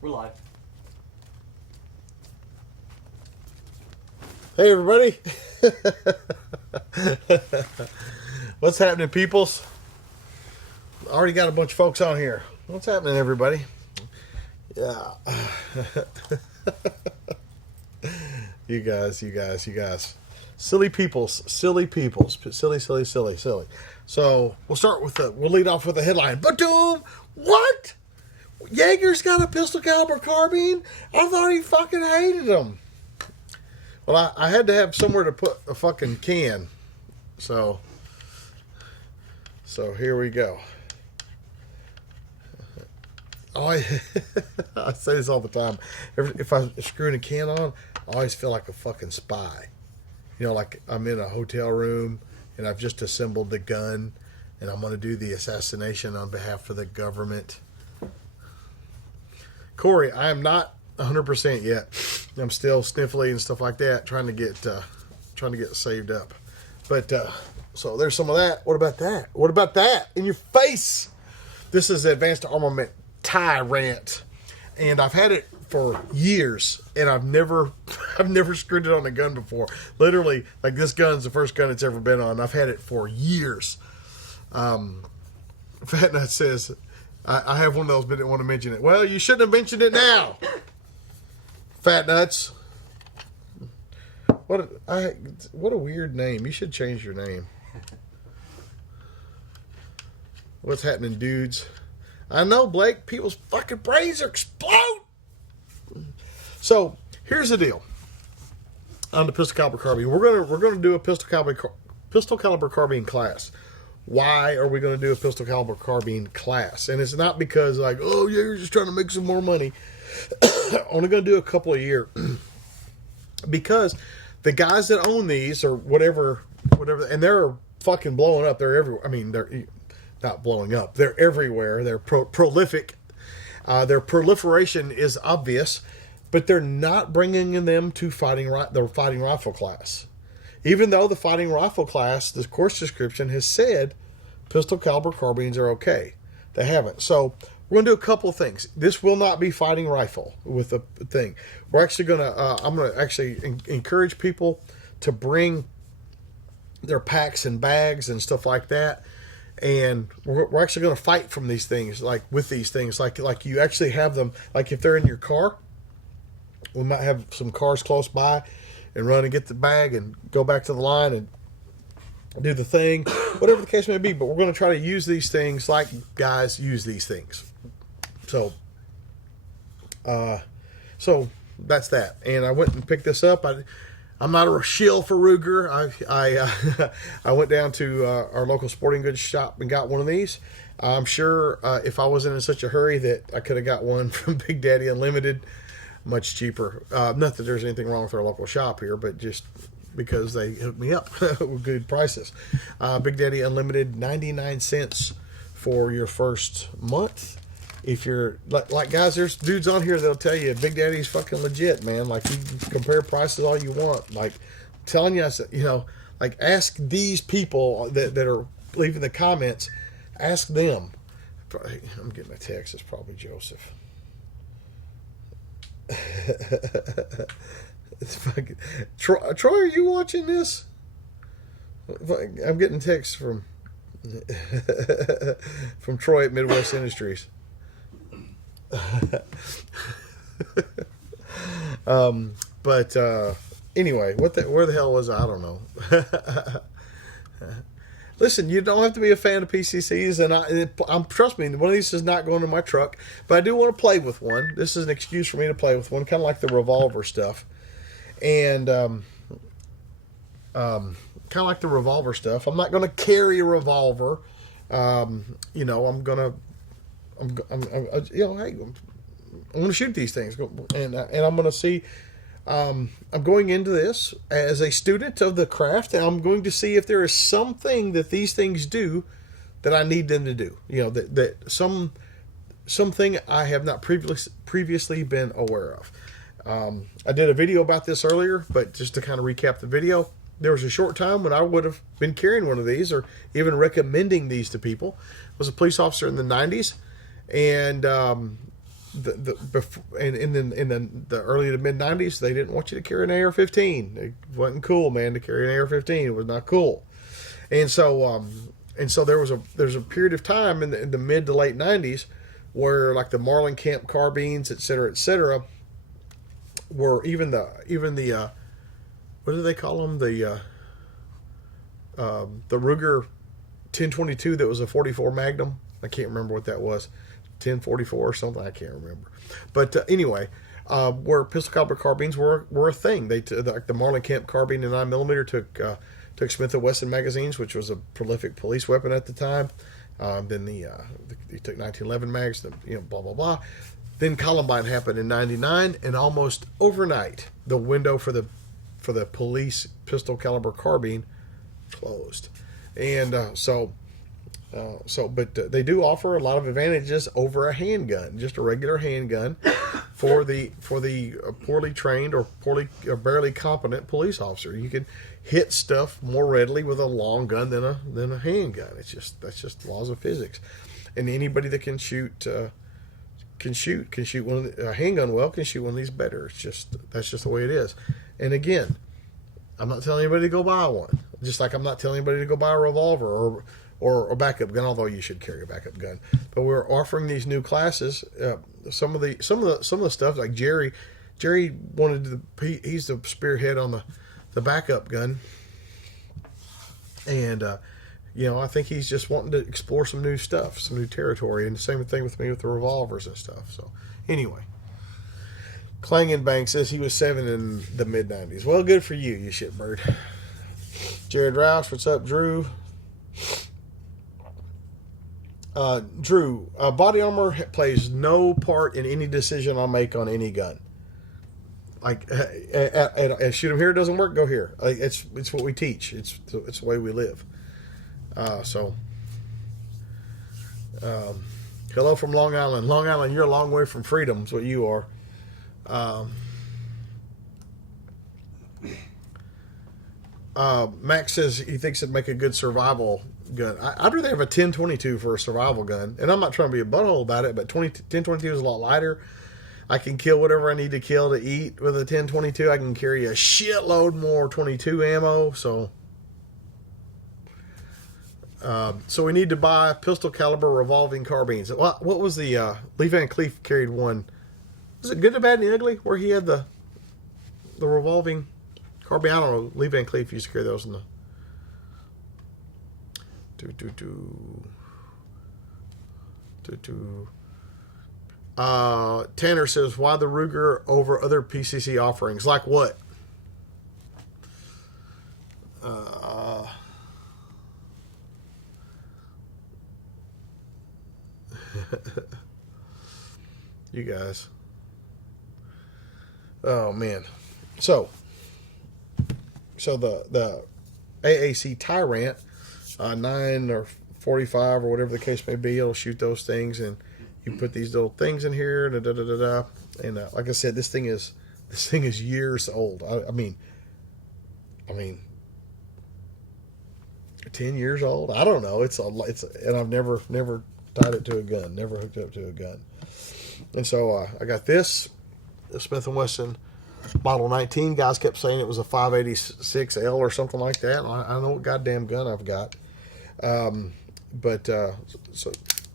We're live. Hey, everybody. What's happening, peoples? Already got a bunch of folks on here. What's happening, everybody? Yeah. You guys. Silly peoples. Silly. So we'll lead off with a headline. Ba-doom! What? Jaeger's got a pistol caliber carbine? I thought he fucking hated them. Well, I had to have somewhere to put a fucking can. So here we go. Oh, I say this all the time. If I'm screwing a can on, I always feel like a fucking spy. You know, like I'm in a hotel room and I've just assembled the gun and I'm going to do the assassination on behalf of the government. Corey, I am not 100% yet. I'm still sniffly and stuff like that, trying to get saved up. But so there's some of that. What about that? What about that in your face? This is Advanced Armament Tyrant, and I've had it for years, and I've never screwed it on a gun before. Literally, like this gun's the first gun it's ever been on. I've had it for years. Fat Nut says, I have one of those, but didn't want to mention it. Well, you shouldn't have mentioned it now. Fat Nuts. What a weird name. You should change your name. What's happening, dudes? I know, Blake. People's fucking brains are exploding. So here's the deal. On the pistol caliber carbine, we're gonna do a pistol caliber carbine class. Why are we going to do a pistol caliber carbine class? And it's not because like, oh yeah, you're just trying to make some more money. Only going to do a couple a year because the guys that own these or whatever, and they're fucking blowing up. They're everywhere. I mean, they're not blowing up. They're everywhere. They're prolific. Their proliferation is obvious, but they're not bringing them to the fighting rifle class. Even though the fighting rifle class, the course description has said pistol caliber carbines are okay. They haven't. So we're going to do a couple of things. This will not be fighting rifle with the thing. We're actually going to, I'm going to actually encourage people to bring their packs and bags and stuff like that. And we're actually going to fight from these things, like with these things, like you actually have them, like if they're in your car, we might have some cars close by and run and get the bag and go back to the line and do the thing, whatever the case may be. But we're going to try to use these things like guys use these things. So that's that. And I went and picked this up. I'm not a shill for Ruger. I went down to our local sporting goods shop and got one of these. I'm sure if I wasn't in such a hurry that I could have got one from Big Daddy Unlimited, much cheaper. Not that there's anything wrong with our local shop here, but just because they hooked me up with good prices. Big Daddy Unlimited, 99 cents for your first month. If you're like guys, there's dudes on here that'll tell you Big Daddy's fucking legit, man. Like you can compare prices all you want. Like I'm telling you, you know, like ask these people that are leaving the comments. Ask them. I'm getting a text. It's probably Joseph. It's fucking Troy, are you watching this? I'm getting texts from Troy at Midwest Industries. But anyway, where the hell was I? I don't know. Listen, you don't have to be a fan of PCCs, and I'm trust me, one of these is not going in my truck, but I do want to play with one. This is an excuse for me to play with one, kind of like the revolver stuff, and kind of like the revolver stuff. I'm not going to carry a revolver. You know, I'm you know, hey, I'm going to shoot these things, and I'm going to see. I'm going into this as a student of the craft, and I'm going to see if there is something that these things do that I need them to do. You know, that something I have not previously been aware of. I did a video about this earlier, but just to kind of recap the video, there was a short time when I would have been carrying one of these or even recommending these to people. I was a police officer in the 90s, and and then in the early to mid 90s, they didn't want you to carry an AR-15. It wasn't cool, man, to carry an AR-15. It was not cool. And so there's a period of time in the mid to late 90s where like the Marlin Camp carbines, et cetera, were even the what do they call them, the Ruger 1022 that was a 44 Magnum. I can't remember what that was, 1044 or something. I can't remember. But anyway, where pistol caliber carbines were a thing. Like the Marlin Camp carbine in 9mm took Smith & Wesson magazines, which was a prolific police weapon at the time. Then they took 1911 mags, blah blah blah. Then Columbine happened in '99, and almost overnight, the window for the police pistol caliber carbine closed. And but they do offer a lot of advantages over a handgun, just a regular handgun, for the poorly trained or barely competent police officer. You can hit stuff more readily with a long gun than a handgun. That's just laws of physics. And anybody that can shoot a handgun well can shoot one of these better. That's just the way it is. And again, I'm not telling anybody to go buy one. Just like I'm not telling anybody to go buy a revolver or a backup gun, although you should carry a backup gun. But we're offering these new classes. Some of the stuff, like Jerry wanted he's the spearhead on the backup gun, and I think he's just wanting to explore some new stuff, some new territory, and the same thing with me with the revolvers and stuff. So anyway, Clangenbang says he was 7 in the mid 90s. Well, good for you, you shitbird. Jared Rouse, what's up, Drew? Drew, body armor plays no part in any decision I make on any gun. Like, shoot him here, doesn't work, go here. It's what we teach. It's the way we live. Hello from Long Island. Long Island, you're a long way from freedom, is what you are. Max says he thinks it'd make a good survival gun. I'd rather have a 1022 for a survival gun. And I'm not trying to be a butthole about it, but 1022 is a lot lighter. I can kill whatever I need to kill to eat with a 1022. I can carry a shitload more 22 ammo. So we need to buy pistol caliber revolving carbines. What was the Lee Van Cleef carried one? Was it Good, the Bad, and the Ugly, where he had the revolving carbine? I don't know. Lee Van Cleef used to carry those in the Tanner says, why the Ruger over other PCC offerings? Like what? You guys. Oh, man. So the AAC Tyrant, 9 or 45 or whatever the case may be, it'll shoot those things, and you put these little things in here, and like I said, this thing is years old. I mean, 10 years old. I don't know. And I've never tied it to a gun, never hooked it up to a gun. And so I got this Smith & Wesson Model 19. Guys kept saying it was a 586L or something like that. I don't know what goddamn gun I've got. So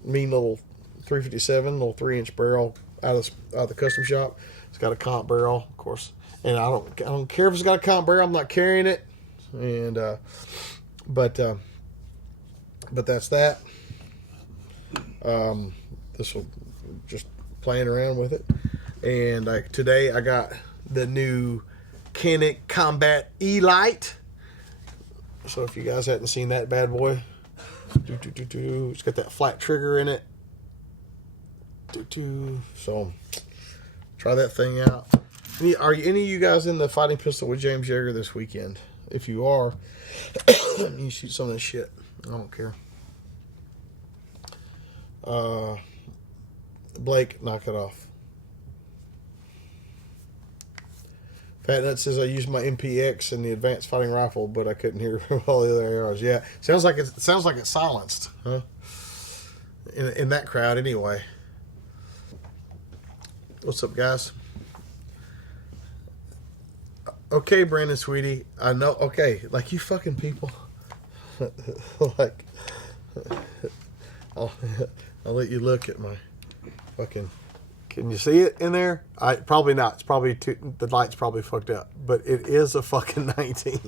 mean little 357, little 3-inch barrel out of the custom shop. It's got a comp barrel, of course, and I don't care if it's got a comp barrel. I'm not carrying it, and but that's that. This will just playing around with it, and today I got the new Canik Combat E-Lite. So if you guys hadn't seen that bad boy, it's got that flat trigger in it. So try that thing out. Are any of you guys in the fighting pistol with James Yeager this weekend? If you are, you shoot some of this shit. I don't care. Blake, knock it off. Fat Nut says I used my MPX in the advanced fighting rifle, but I couldn't hear all the other arrows. Yeah, sounds like it's silenced, huh? In that crowd, anyway. What's up, guys? Okay, Brandon, sweetie. I know. Okay, like you fucking people. Like, I'll let you look at my fucking. Can you see it in there? Probably not. It's probably the light's probably fucked up, but it is a fucking 19.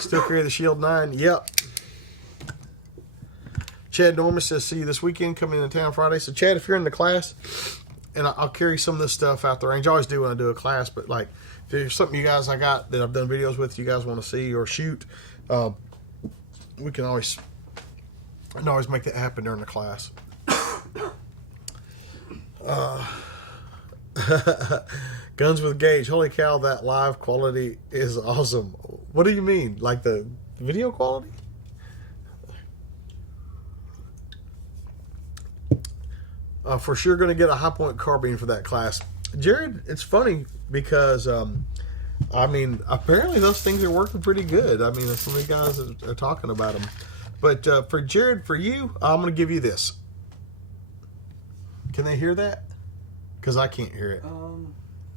Still carry the Shield 9. Yep. Chad Norman says, see you this weekend. Coming into town Friday. So, Chad, if you're in the class, and I'll carry some of this stuff out the range. I always do when I do a class, but like, if there's something you guys I got that I've done videos with, you guys want to see or shoot, we can always make that happen during the class. Guns with Gauge. Holy cow, that live quality is awesome. What do you mean? Like the video quality? For sure going to get a high point carbine for that class. Jared, it's funny because, I mean, apparently those things are working pretty good. I mean, so many guys are talking about them. But for Jared, for you, I'm going to give you this. Can they hear that? Because I can't hear it.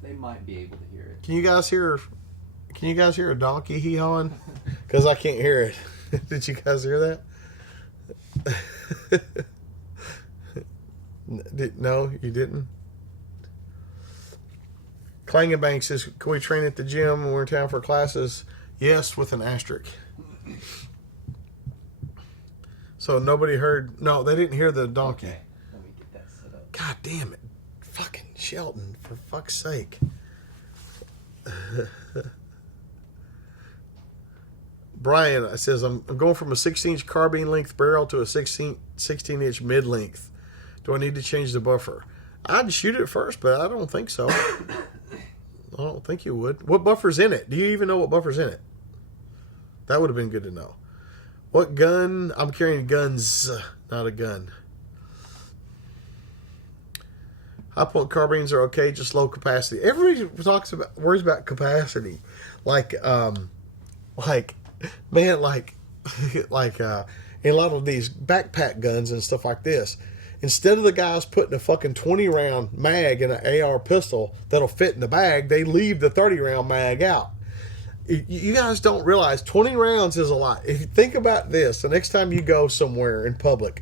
They might be able to hear it. Can you guys hear a donkey hee-hawing? Because I can't hear it. Did you guys hear that? No, you didn't? Clangenbank says, can we train at the gym when we're in town for classes? Yes, with an asterisk. So nobody heard. No, they didn't hear the donkey. Okay, let me get that set up. God damn it. Fucking Shelton, for fuck's sake. Brian says, I'm going from a 16-inch carbine length barrel to a 16-inch mid-length. Do I need to change the buffer? I'd shoot it first, but I don't think so. I don't think you would. What buffer's in it? Do you even know what buffer's in it? That would have been good to know. What gun? I'm carrying guns, not a gun. High point carbines are okay, just low capacity. Everybody worries about capacity, like in a lot of these backpack guns and stuff like this. Instead of the guys putting a fucking 20-round mag in an AR pistol that'll fit in the bag, they leave the 30-round mag out. You guys don't realize 20 rounds is a lot. If you think about this, the next time you go somewhere in public,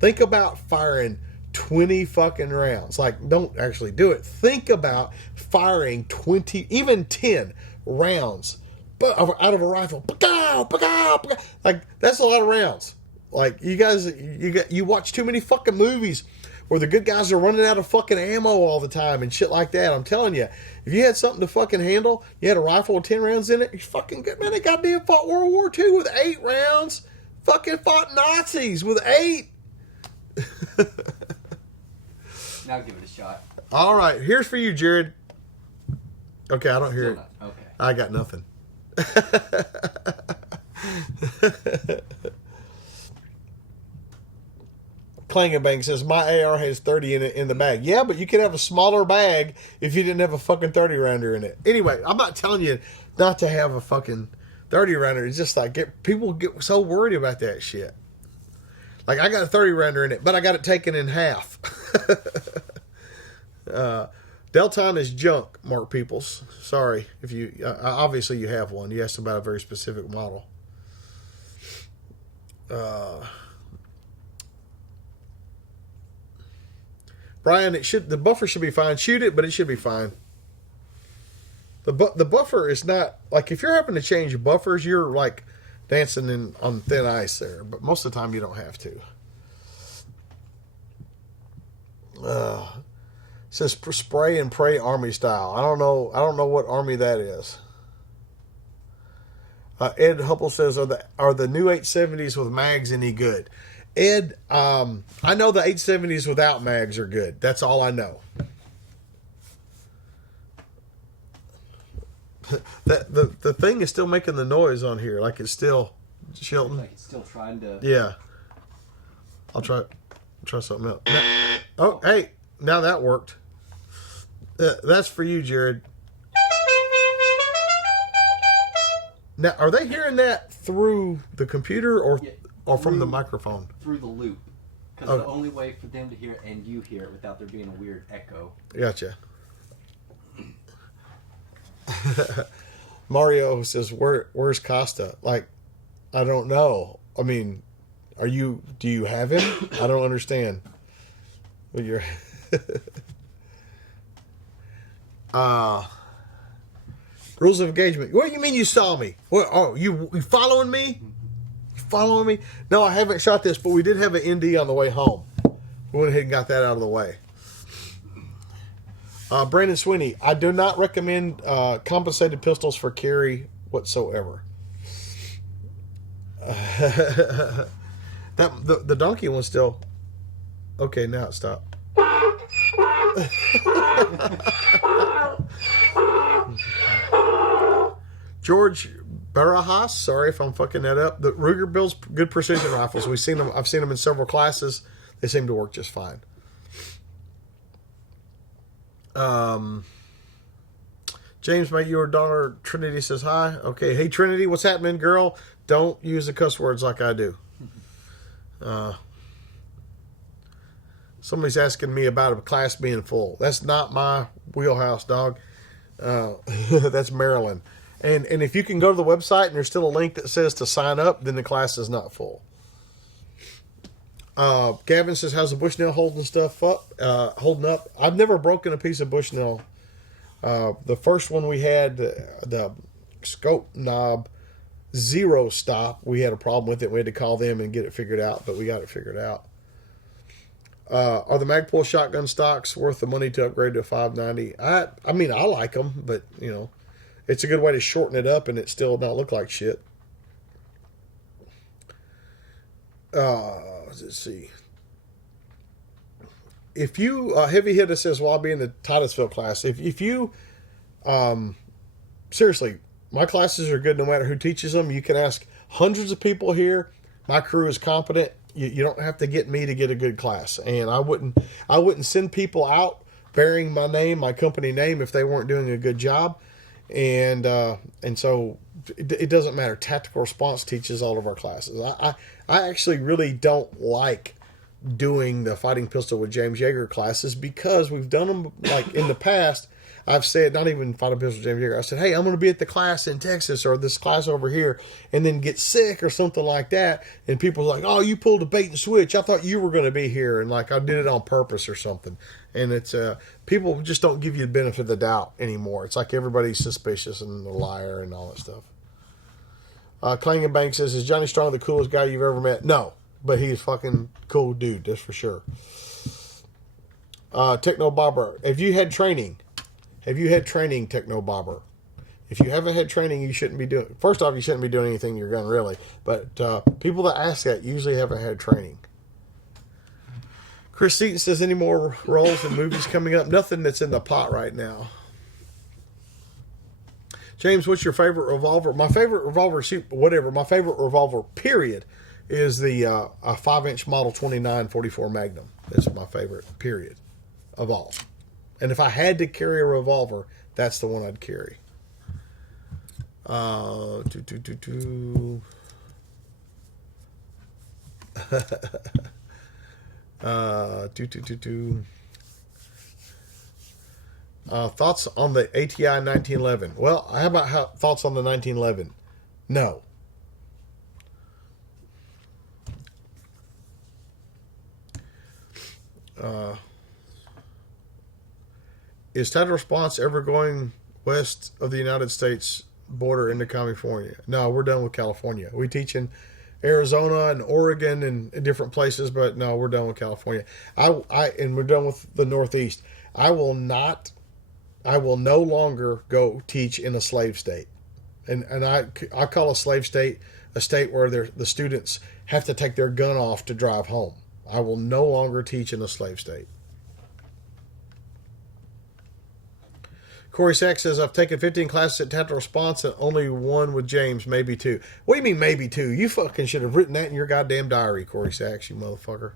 think about firing 20 fucking rounds. Like, don't actually do it. Think about firing 20, even 10 rounds out of a rifle. Like, that's a lot of rounds. Like, you guys, you watch too many fucking movies where the good guys are running out of fucking ammo all the time and shit like that. I'm telling you, if you had something to fucking handle, you had a rifle with 10 rounds in it, you fucking good. Man, they goddamn fought World War II with 8 rounds. Fucking fought Nazis with 8. Now give it a shot. All right, here's for you, Jared. Okay, I don't hear it. Okay. I got nothing. Clangenbang says, my AR has 30 in the bag. Yeah, but you could have a smaller bag if you didn't have a fucking 30 rounder in it. Anyway, I'm not telling you not to have a fucking 30 rounder. It's just like people get so worried about that shit. Like, I got a 30 rounder in it, but I got it taken in half. Delton is junk, Mark Peoples. Sorry if you obviously you have one. You asked about a very specific model. Brian, the buffer should be fine. Shoot it, but it should be fine. The buffer is not, like, if you're having to change buffers, you're like dancing on thin ice there. But most of the time, you don't have to. It says spray and pray army style. I don't know what army that is. Ed Hupple says, are the new 870s with mags any good? Ed, I know the 870s without mags are good. That's all I know. The thing is still making the noise on here, like it's still Shelton. Like it's still trying to. Yeah. I'll try something else. Oh, hey, now that worked. That's for you, Jared. Now, are they hearing that through the computer or from the microphone? Through the loop. Because the only way for them to hear it and you hear it without there being a weird echo. Gotcha. Mario says, "Where's Costa?" Like, I don't know. I mean, do you have him? I don't understand. Well, you're rules of engagement. What do you mean you saw me? What? Oh, you following me? You following me? No, I haven't shot this, but we did have an ND on the way home. We went ahead and got that out of the way. Brandon Sweeney, I do not recommend compensated pistols for carry whatsoever. The donkey one still. Okay, now it stopped. George Barajas, sorry if I'm fucking that up. The Ruger builds good precision rifles. We've seen them. I've seen them in several classes. They seem to work just fine. James, mate, your daughter Trinity says hi. Okay, hey Trinity, what's happening, girl? Don't use the cuss words like I do. Somebody's asking me about a class being full. That's not my wheelhouse, dog. That's Maryland. And if you can go to the website and there's still a link that says to sign up, then the class is not full. Gavin says, how's the Bushnell holding up? I've never broken a piece of Bushnell. The first one we had, the scope knob zero stop, we had a problem with it. We had to call them and get it figured out, but we got it figured out. Are the Magpul shotgun stocks worth the money to upgrade to a 590? I mean, I like them, but, you know, it's a good way to shorten it up and it still not look like shit. Let's see. If you, Heavy Hitter says, well, I'll be in the Titusville class. If you, seriously, my classes are good no matter who teaches them. You can ask hundreds of people here. My crew is competent. You don't have to get me to get a good class. And I wouldn't send people out bearing my name, my company name, if they weren't doing a good job. And so it doesn't matter. Tactical Response teaches all of our classes. I actually really don't like doing the fighting pistol with James Yeager classes because we've done them like in the past. I've said, not even fighting pistol with James Yeager, I said, hey, I'm going to be at the class in Texas or this class over here, and then get sick or something like that. And people are like, oh, you pulled a bait and switch. I thought you were going to be here. And like I did it on purpose or something. And it's people just don't give you the benefit of the doubt anymore. It's like everybody's suspicious and a liar and all that stuff. Clangin Bank says, is Johnny Strong the coolest guy you've ever met? No, but he's fucking cool dude, that's for sure. Techno Bobber, have you had training, Techno Bobber? If you haven't had training, you shouldn't be doing. First off, you shouldn't be doing anything in your gun, really. But people that ask that usually haven't had training. Chris Seaton says, any more roles in movies coming up? Nothing that's in the pot right now. James, what's your favorite revolver? My favorite revolver, my favorite revolver, period, is the a 5-inch Model 2944 Magnum. That's my favorite, period, of all. And if I had to carry a revolver, that's the one I'd carry. Thoughts on the ATI 1911? Well, how about thoughts on the 1911? No. Is Tactical Response ever going west of the United States border into California? No, we're done with California. We teach in Arizona and Oregon and different places, but no, we're done with California. And we're done with the Northeast. I will no longer go teach in a slave state. And I call a slave state a state where the students have to take their gun off to drive home. I will no longer teach in a slave state. Corey Sachs says, I've taken 15 classes at Tactical Response and only one with James, maybe 2. What do you mean maybe 2? You fucking should have written that in your goddamn diary, Corey Sachs, you motherfucker.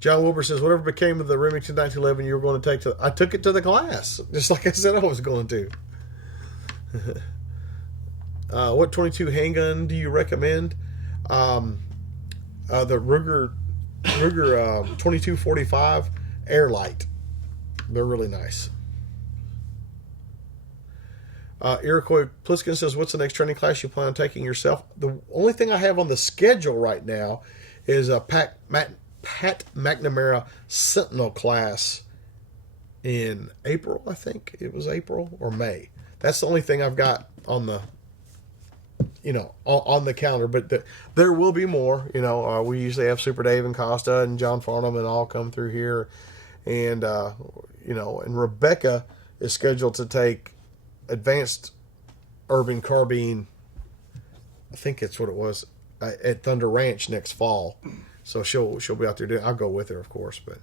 John Wilbur says, whatever became of the Remington 1911 you were going to take I took it to the class, just like I said I was going to. What 22 handgun do you recommend? The Ruger 2245 Airlight. They're really nice. Iroquois Pliskin says, what's the next training class you plan on taking yourself? The only thing I have on the schedule right now is a Pat McNamara Sentinel class in April, I think. It was April or May. That's the only thing I've got on the, on the calendar. But there will be more. We usually have Super Dave and Costa and John Farnham and all come through here. And, and Rebecca is scheduled to take Advanced Urban Carbine, I think that's what it was, at Thunder Ranch next fall. So she'll be out there doing. I'll go with her, of course. But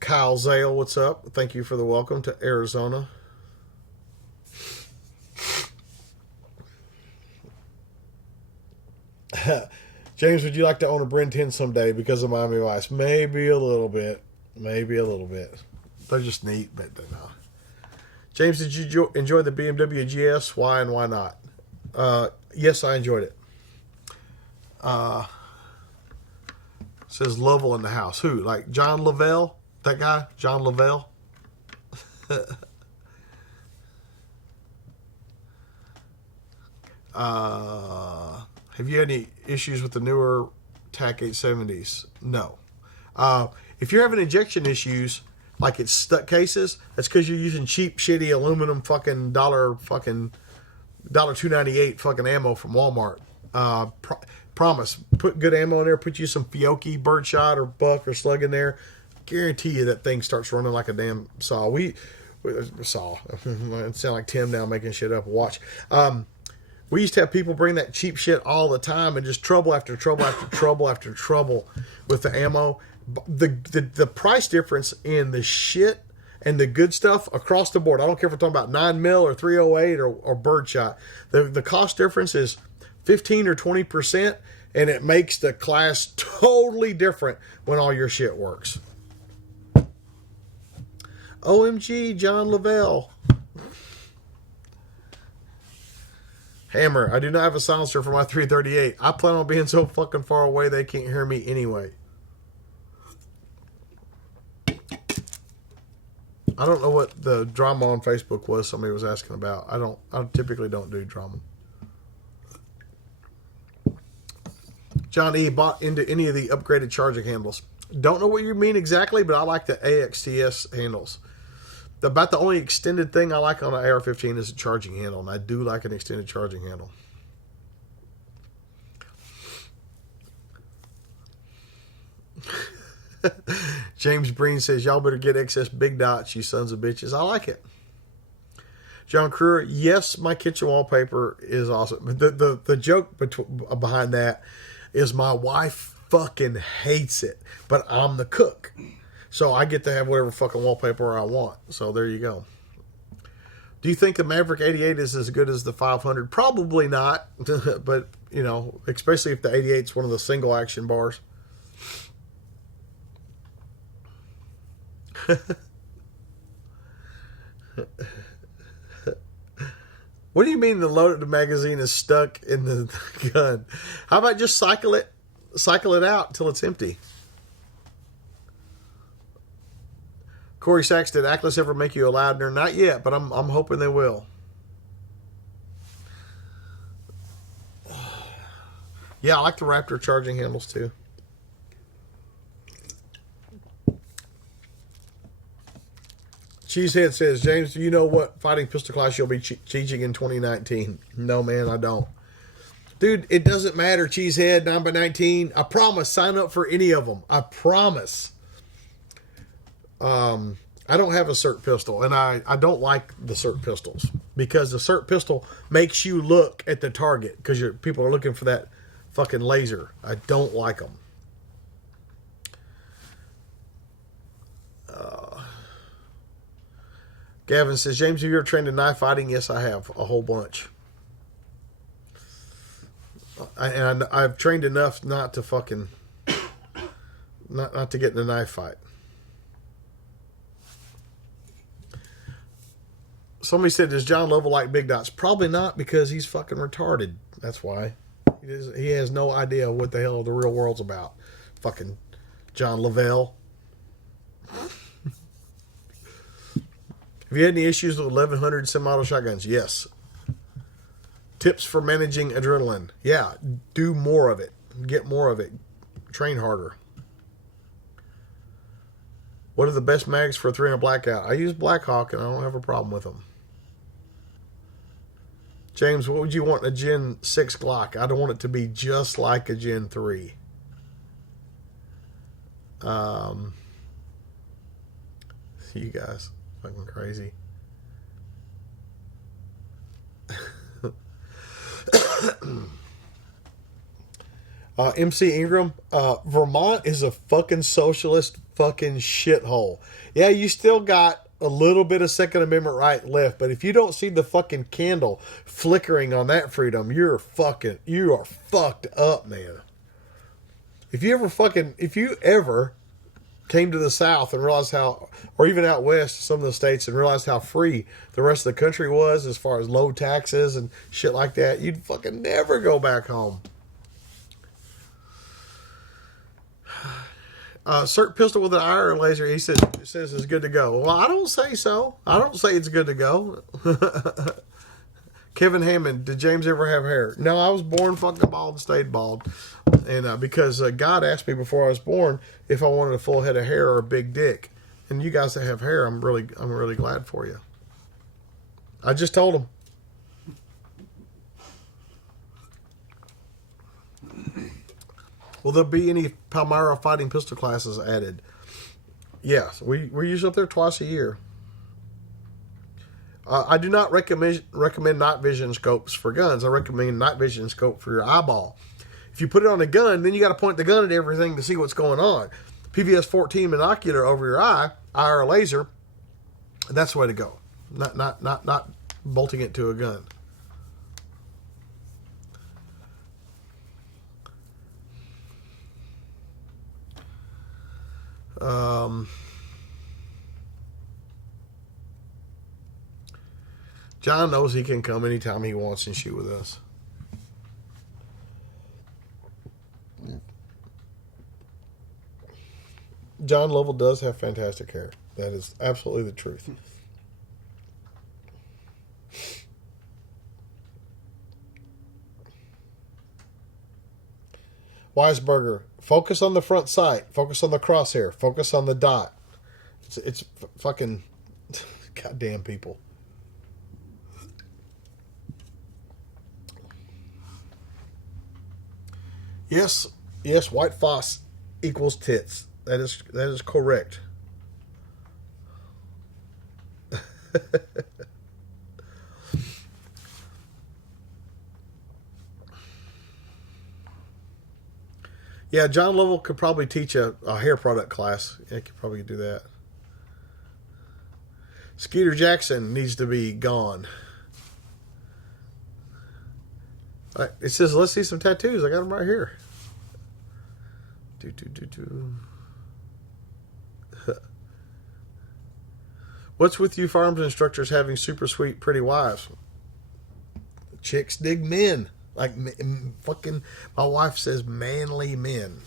Kyle Zale, what's up? Thank you for the welcome to Arizona. James, would you like to own a Brent 10 someday because of Miami Vice? Maybe a little bit. They're just neat, but no. James, did you enjoy the BMW GS? Why and why not? Yes, I enjoyed it. Says Lovell in the house. Who? Like John Lavelle? That guy? John Lavelle? Have you had any issues with the newer TAC 870s? No. If you're having injection issues, like it's stuck cases, that's because you're using cheap, shitty aluminum fucking $2.98 fucking ammo from Walmart. Promise. Put good ammo in there. Put you some Fiocchi, birdshot, or buck, or slug in there. Guarantee you that thing starts running like a damn saw. Saw. It sound like Tim now making shit up. Watch. We used to have people bring that cheap shit all the time and just trouble after trouble after trouble after trouble with the ammo. The price difference in the shit and the good stuff across the board. I don't care if we're talking about 9mm or 308 or birdshot. The cost difference is 15 or 20%, and it makes the class totally different when all your shit works. OMG, John Lavelle. Hammer, I do not have a silencer for my 338. I plan on being so fucking far away they can't hear me anyway. I don't know what the drama on Facebook was somebody was asking about. I typically don't do drama. John E. bought into any of the upgraded charging handles. Don't know what you mean exactly, but I like the AXTS handles. About the only extended thing I like on an AR-15 is a charging handle, and I do like an extended charging handle. James Breen says, y'all better get XS big dots, you sons of bitches. I like it. John Kruger, yes, my kitchen wallpaper is awesome. The joke behind that is my wife fucking hates it, but I'm the cook. So I get to have whatever fucking wallpaper I want. So there you go. Do you think the Maverick 88 is as good as the 500? Probably not, but, especially if the 88 is one of the single action bars. What do you mean the loaded magazine is stuck in the gun? How about just cycle it out until it's empty? Corey Sachs, did Atlas ever make you a Loudner? Not yet, but I'm hoping they will. Yeah, I like the Raptor charging handles too. Cheesehead says, James, do you know what fighting pistol class you'll be teaching in 2019? No, man, I don't. Dude, it doesn't matter, Cheesehead, 9x19. I promise, sign up for any of them. I promise. I don't have a SIRT pistol, and I don't like the SIRT pistols because the SIRT pistol makes you look at the target because people are looking for that fucking laser. I don't like them. Gavin says, James, have you ever trained in knife fighting? Yes, I have. A whole bunch. And I've trained enough not to fucking... Not to get in a knife fight. Somebody said, does John Lovell like big dots? Probably not, because he's fucking retarded. That's why. He has no idea what the hell the real world's about. Fucking John Lovell. Have you had any issues with 1100 semi-auto shotguns? Yes. Tips for managing adrenaline. Yeah, do more of it. Get more of it. Train harder. What are the best mags for a 300 blackout? I use Blackhawk and I don't have a problem with them. James, what would you want in a Gen 6 Glock? I don't want it to be just like a Gen 3. You guys, fucking crazy. MC Ingram, Vermont is a fucking socialist fucking shithole. Yeah, you still got a little bit of Second Amendment right left, but if you don't see the fucking candle flickering on that freedom, you are fucked up, man. If you ever came to the South and realized how, or even out west, some of the states, and realized how free the rest of the country was as far as low taxes and shit like that, you'd fucking never go back home. Cert pistol with an IR laser, he says it's good to go. Well, I don't say so. I don't say it's good to go. Kevin Hammond, did James ever have hair? No, I was born fucking bald and stayed bald. And because God asked me before I was born if I wanted a full head of hair or a big dick. And you guys that have hair, I'm really glad for you. I just told him. Will there be any Palmyra fighting pistol classes added? Yes, we're usually up there twice a year. I do not recommend night vision scopes for guns. I recommend night vision scope for your eyeball. If you put it on a gun, then you got to point the gun at everything to see what's going on. PVS 14 binocular over your eye, IR laser, that's the way to go. Not bolting it to a gun. John knows he can come anytime he wants and shoot with us. John Lovell does have fantastic hair. That is absolutely the truth. Weisberger, focus on the front sight. Focus on the crosshair. Focus on the dot. It's fucking goddamn people. Yes, White Foss equals tits. That is correct. Yeah, John Lovell could probably teach a hair product class. Yeah, he could probably do that. Skeeter Jackson needs to be gone. All right, it says, let's see some tattoos. I got them right here. What's with you firearms instructors having super sweet, pretty wives? Chicks dig men. Like, fucking, my wife says manly men.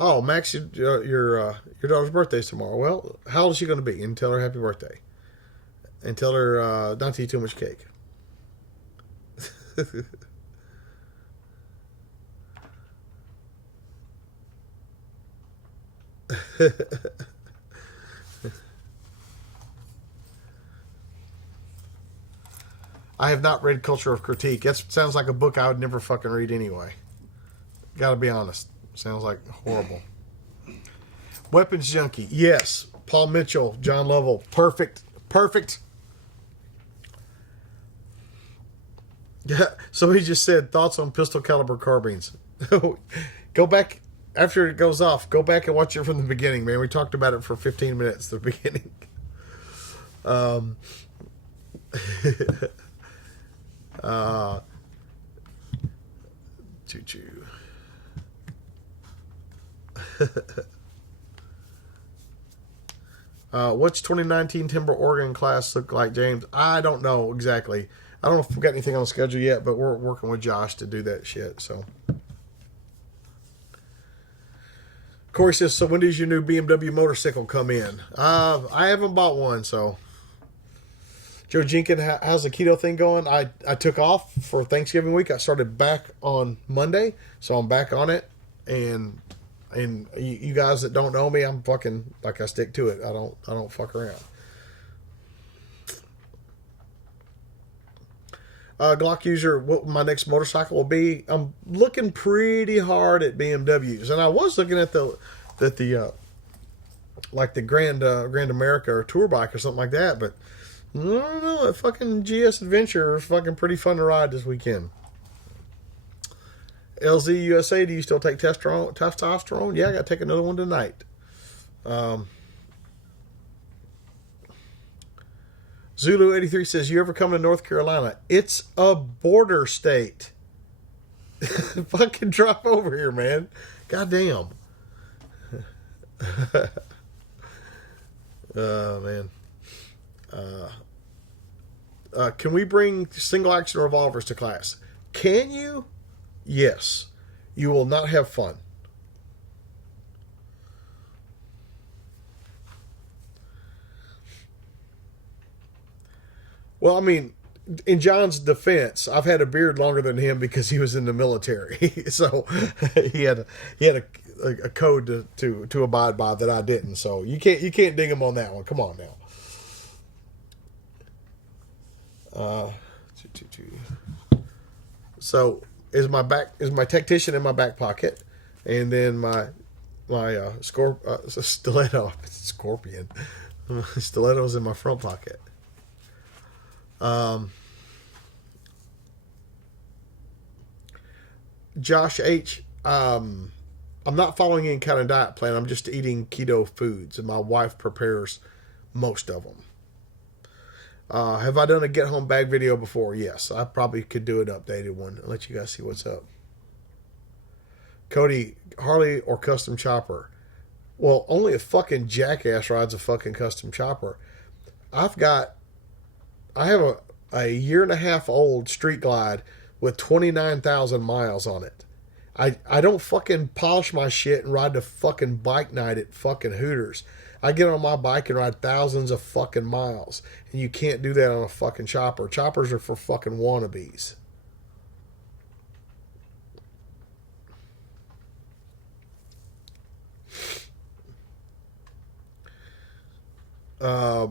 Oh, Max, your daughter's birthday's tomorrow. Well, how old is she going to be? And tell her happy birthday. And tell her not to eat too much cake. I have not read Culture of Critique. That sounds like a book I would never fucking read anyway. Gotta be honest. Sounds like horrible. Weapons Junkie. Yes. Paul Mitchell. John Lovell. Perfect. Yeah. So he just said, thoughts on pistol caliber carbines. Go back. After it goes off, go back and watch it from the beginning, man. We talked about it for 15 minutes at the beginning. Choo-choo. What's 2019 Timber Oregon class look like, James? I don't know exactly. I don't know if we've got anything on the schedule yet, but we're working with Josh to do that shit. So, Corey says, so when does your new BMW motorcycle come in? I haven't bought one, so. Joe Jenkins, how's the keto thing going? I took off for Thanksgiving week. I started back on Monday, so I'm back on it. And you guys that don't know me, I'm fucking like I stick to it. I don't fuck around. Glock user, what my next motorcycle will be? I'm looking pretty hard at BMWs, and I was looking at the like the Grand America or tour bike or something like that, but I don't know. That fucking GS Adventure was fucking pretty fun to ride this weekend. LZ USA, do you still take testosterone? Yeah, I got to take another one tonight. Zulu83 says, you ever come to North Carolina? It's a border state. Fucking drop over here, man. Goddamn. Man. Can we bring single action revolvers to class? Can you? Yes. You will not have fun. Well, I mean, in John's defense, I've had a beard longer than him because he was in the military. So he had a code to abide by that I didn't. So you can't ding him on that one. Come on now. So is my tactician in my back pocket, and then my stiletto scorpion stiletto's in my front pocket. Josh H, I'm not following any kind of diet plan. I'm just eating keto foods, and my wife prepares most of them. Have I done a get home bag video before? Yes, I probably could do an updated one and let you guys see what's up. Cody, Harley or custom chopper? Well, only a fucking jackass rides a fucking custom chopper. I have a year and a half old Street Glide with 29,000 miles on it. I don't fucking polish my shit and ride the fucking bike night at fucking Hooters. I get on my bike and ride thousands of fucking miles. And you can't do that on a fucking chopper. Choppers are for fucking wannabes.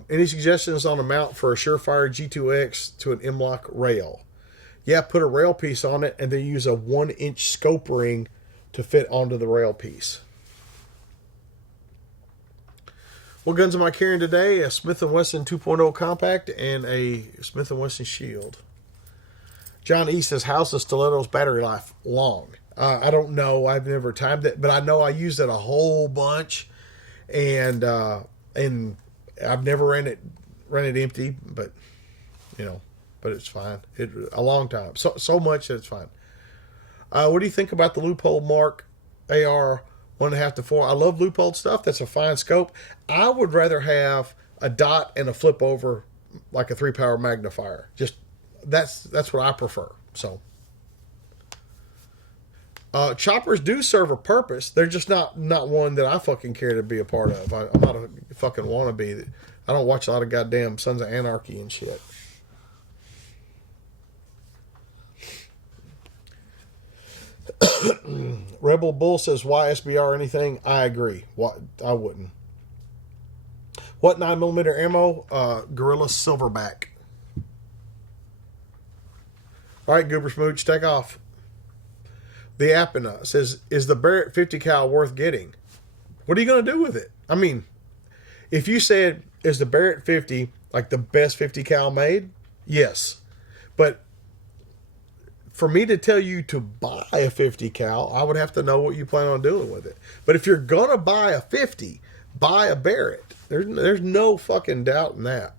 Any suggestions on a mount for a Surefire G2X to an M-Lock rail? Yeah, put a rail piece on it and then use a 1-inch scope ring to fit onto the rail piece. What guns am I carrying today? A Smith & Wesson 2.0 compact and a Smith & Wesson Shield. John E says, how's the stiletto's battery life long? I don't know. I've never timed it, but I know I used it a whole bunch, and I've never ran it empty, but but it's fine. A long time, so much that it's fine. What do you think about the loophole mark AR 1.5 to 4? I love loophole stuff. That's a fine scope. I would rather have a dot and a flip over, like a 3-power magnifier. Just that's what I prefer. So choppers do serve a purpose. They're just not one that I fucking care to be a part of. I'm not a fucking wannabe. I don't watch a lot of goddamn Sons of Anarchy and shit. Rebel Bull says, why SBR anything? I agree. I wouldn't. What 9mm ammo? Gorilla Silverback. All right, Goober Smooch, take off. The Apina says, is the Barrett 50 cal worth getting? What are you going to do with it? I mean, if you said, is the Barrett 50 like the best 50 cal made? Yes. But for me to tell you to buy a 50 cal, I would have to know what you plan on doing with it. But if you're going to buy a 50, buy a Barrett. There's no fucking doubt in that.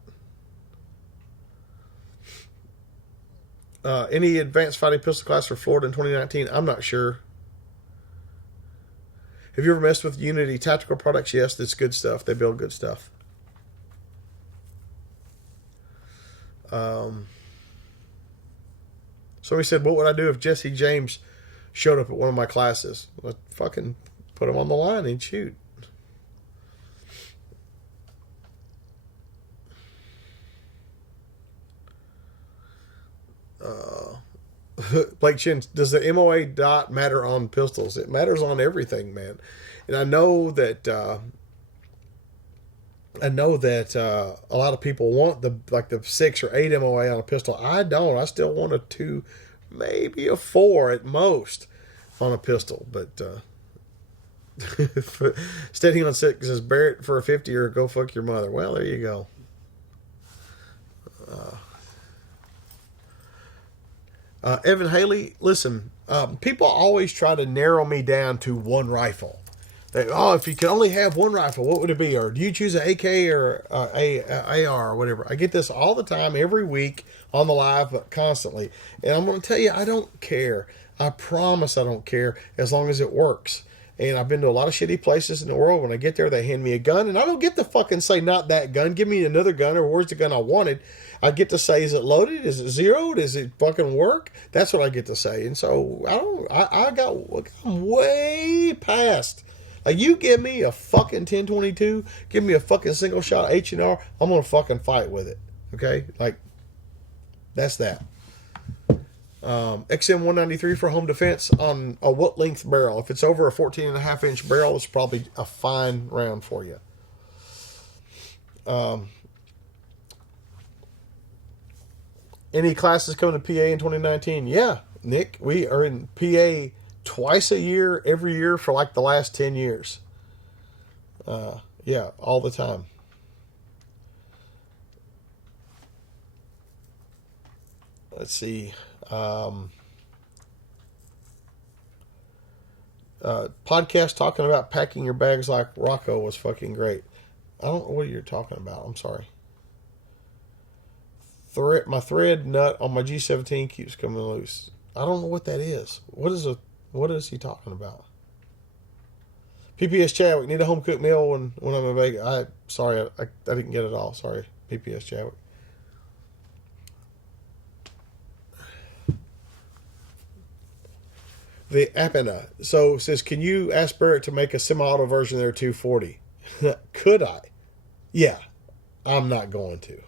Any advanced fighting pistol class for Florida in 2019? I'm not sure. Have you ever messed with Unity Tactical Products? Yes, that's good stuff. They build good stuff. So he said, what would I do if Jesse James showed up at one of my classes? I'd fucking put him on the line and shoot. Blake Chin, does the MOA dot matter on pistols? It matters on everything, man. And I know that a lot of people want the 6 or 8 MOA on a pistol. I don't. I still want a 2, maybe a 4 at most on a pistol. But Steady on 6 says Barrett for a 50 or go fuck your mother. Well, there you go. Evan Haley, listen, people always try to narrow me down to one rifle. If you could only have one rifle, what would it be? Or do you choose an AK or a AR or whatever? I get this all the time, every week on the live, but constantly. And I'm going to tell you, I don't care. I promise I don't care as long as it works. And I've been to a lot of shitty places in the world. When I get there, they hand me a gun. And I don't get to fucking say, not that gun. Give me another gun, or where's the gun I wanted? I get to say, is it loaded? Is it zeroed? Does it fucking work? That's what I get to say. And so I'm way past. Like, you give me a fucking 1022, give me a fucking single shot H&R, I'm going to fucking fight with it. Okay? Like, that's that. XM193 for home defense on a what length barrel? If it's over a 14.5 inch barrel, it's probably a fine round for you. Any classes coming to PA in 2019? Yeah, Nick, we are in PA twice a year, every year for like the last 10 years. Yeah, all the time. Let's see. Podcast talking about packing your bags like Rocco was fucking great. I don't know what you're talking about. I'm sorry. My thread nut on my G17 keeps coming loose. I don't know what that is. What is he talking about? PPS Chadwick, need a home cooked meal when I'm in Vegas. I didn't get it all. Sorry, PPS Chadwick. The Apena. So says, can you ask Barrett to make a semi-auto version of their 240? Could I? Yeah. I'm not going to.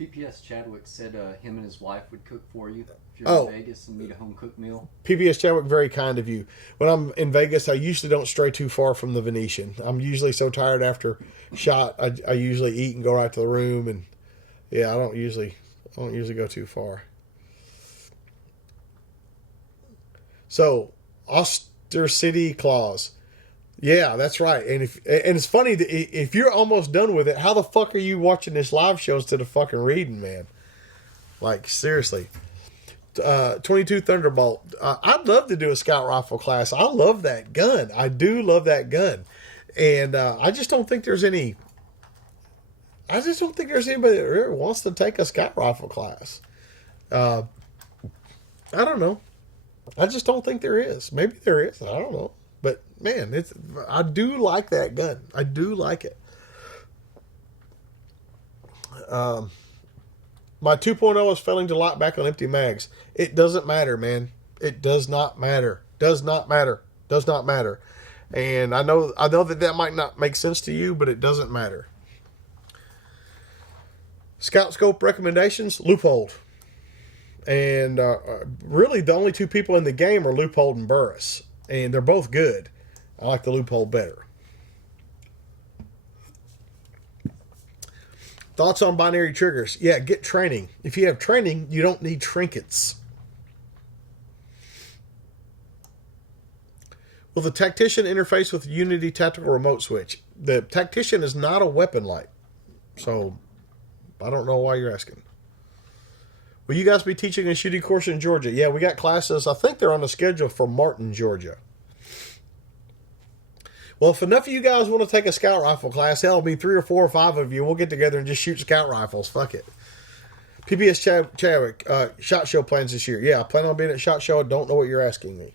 PPS Chadwick said him and his wife would cook for you if you're in Vegas and need a home cooked meal. PPS Chadwick, very kind of you. When I'm in Vegas, I usually don't stray too far from the Venetian. I'm usually so tired after shot, I usually eat and go right to the room, and yeah, I don't usually go too far. So, Oster City Claus. Yeah, that's right. And it's funny that if you're almost done with it, how the fuck are you watching this live show instead of fucking reading, man? Like, seriously. 22 Thunderbolt. I'd love to do a scout rifle class. I love that gun. I do love that gun. And I just don't think there's anybody that really wants to take a scout rifle class. I don't know. I just don't think there is. Maybe there is. I don't know. But man, I do like that gun. I do like it. My 2.0 is failing to lock back on empty mags. It doesn't matter, man. It does not matter. Does not matter. Does not matter. And I know that might not make sense to you, but it doesn't matter. Scout scope recommendations, Loophole. And really, the only two people in the game are Loophole and Burris. And they're both good. I like the Loophole better. Thoughts on binary triggers? Yeah, get training. If you have training, you don't need trinkets. Will the Tactician interface with the Unity Tactical Remote Switch? The Tactician is not a weapon light. So, I don't know why you're asking. Will you guys be teaching a shooting course in Georgia? Yeah, we got classes. I think they're on the schedule for Martin, Georgia. Well, if enough of you guys want to take a scout rifle class, hell, it'll be 3 or 4 or 5 of you. We'll get together and just shoot scout rifles. Fuck it. PPS Chadwick, SHOT Show plans this year. Yeah, I plan on being at SHOT Show. I don't know what you're asking me.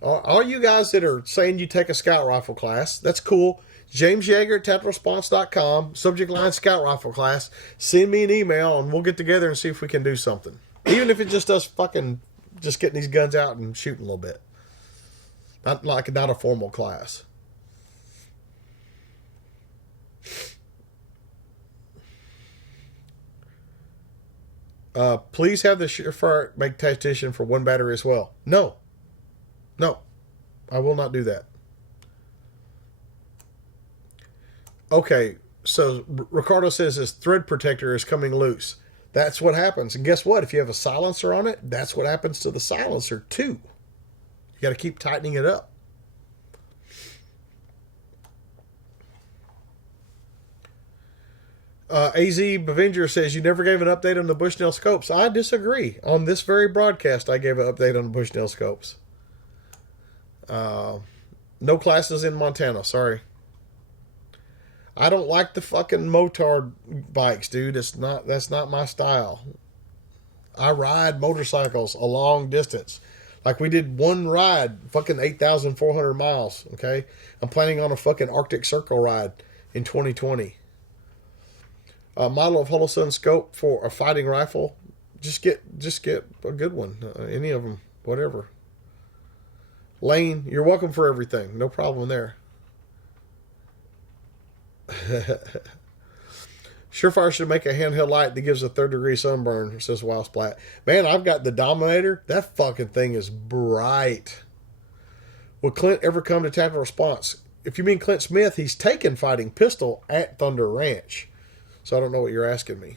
All you guys that are saying you take a scout rifle class, that's cool. James Yeager at tacticalresponse.com, subject line scout rifle class. Send me an email and we'll get together and see if we can do something. Even if it just us fucking just getting these guns out and shooting a little bit. Not a formal class. Please have the Surefire make tactician for 1 battery as well. No, I will not do that. Okay, so Ricardo says his thread protector is coming loose. That's what happens. And guess what? If you have a silencer on it, that's what happens to the silencer too. You got to keep tightening it up. AZ Bavenger says, you never gave an update on the Bushnell scopes. I disagree. On this very broadcast, I gave an update on the Bushnell scopes. No classes in Montana. Sorry. I don't like the fucking motard bikes, dude. That's not my style. I ride motorcycles a long distance. Like we did one ride, fucking 8,400 miles. Okay. I'm planning on a fucking Arctic Circle ride in 2020. A model of Holosun scope for a fighting rifle. Just get a good one. Any of them, whatever. Lane, you're welcome for everything. No problem there. Surefire should make a handheld light that gives a 3rd-degree sunburn, says Wild Splat. Man, I've got the Dominator. That fucking thing is bright. Will Clint ever come to Tactical Response? If you mean Clint Smith, he's taken fighting pistol at Thunder Ranch. So I don't know what you're asking me.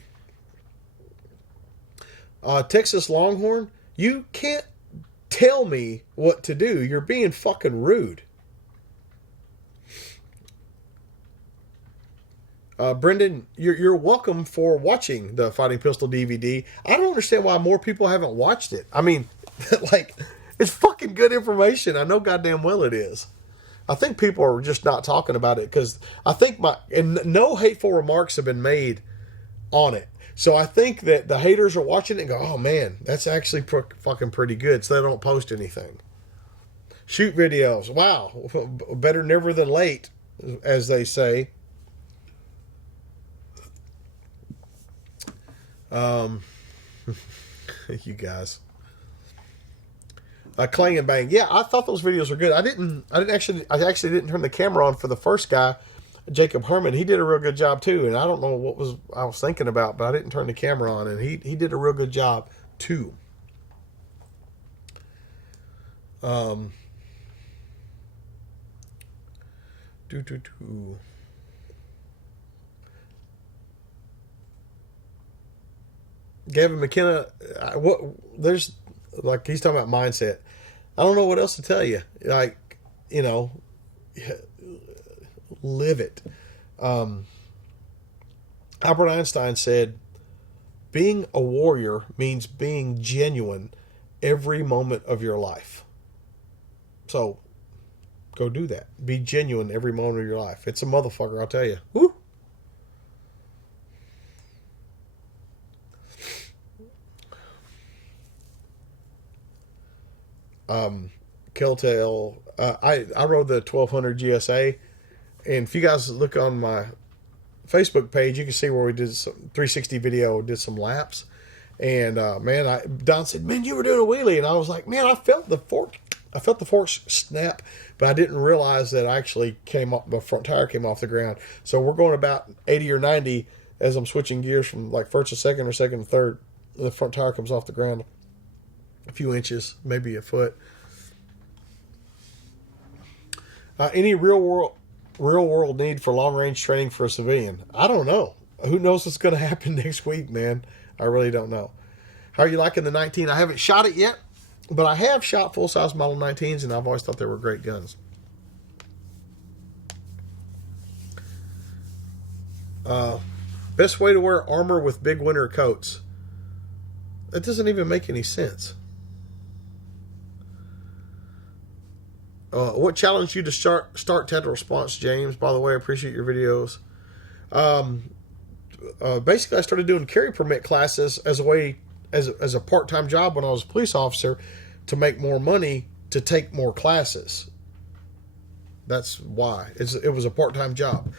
Texas Longhorn, you can't tell me what to do. You're being fucking rude. Brendan, you're welcome for watching the Fighting Pistol DVD. I don't understand why more people haven't watched it. I mean, like, it's fucking good information. I know goddamn well it is. I think people are just not talking about it because I think no hateful remarks have been made on it. So I think that the haters are watching it and go, oh man, that's actually fucking pretty good. So they don't post anything. Shoot videos. Wow. Better never than late, as they say. You guys. Clang and Bang. Yeah, I thought those videos were good. I actually didn't turn the camera on for the first guy, Jacob Herman. He did a real good job too. And I don't know what I was thinking about, but I didn't turn the camera on, and he did a real good job too. Gavin McKenna, there's like he's talking about mindset. I don't know what else to tell you. Like, live it. Albert Einstein said, being a warrior means being genuine every moment of your life. So, go do that. Be genuine every moment of your life. It's a motherfucker, I'll tell you. Woo! Killtail. I rode the 1200 GSA, and if you guys look on my Facebook page, you can see where we did some 360 video, did some laps, and Don said, "Man, you were doing a wheelie," and I was like, "Man, I felt the fork snap, but I didn't realize that I actually the front tire came off the ground." So we're going about 80 or 90 as I'm switching gears from like first to second or second to third. The front tire comes off the ground a few inches, maybe a foot. Any real world need for long range training for a civilian? I don't know. Who knows what's going to happen next week, man? I really don't know. How are you liking the 19? I haven't shot it yet, but I have shot full size model 19s, and I've always thought they were great guns. Best way to wear armor with big winter coats. That doesn't even make any sense. What challenged you to start Tactical Response, James? By the way, I appreciate your videos. Basically, I started doing carry permit classes as a part-time job when I was a police officer to make more money to take more classes. That's why. It was a part-time job.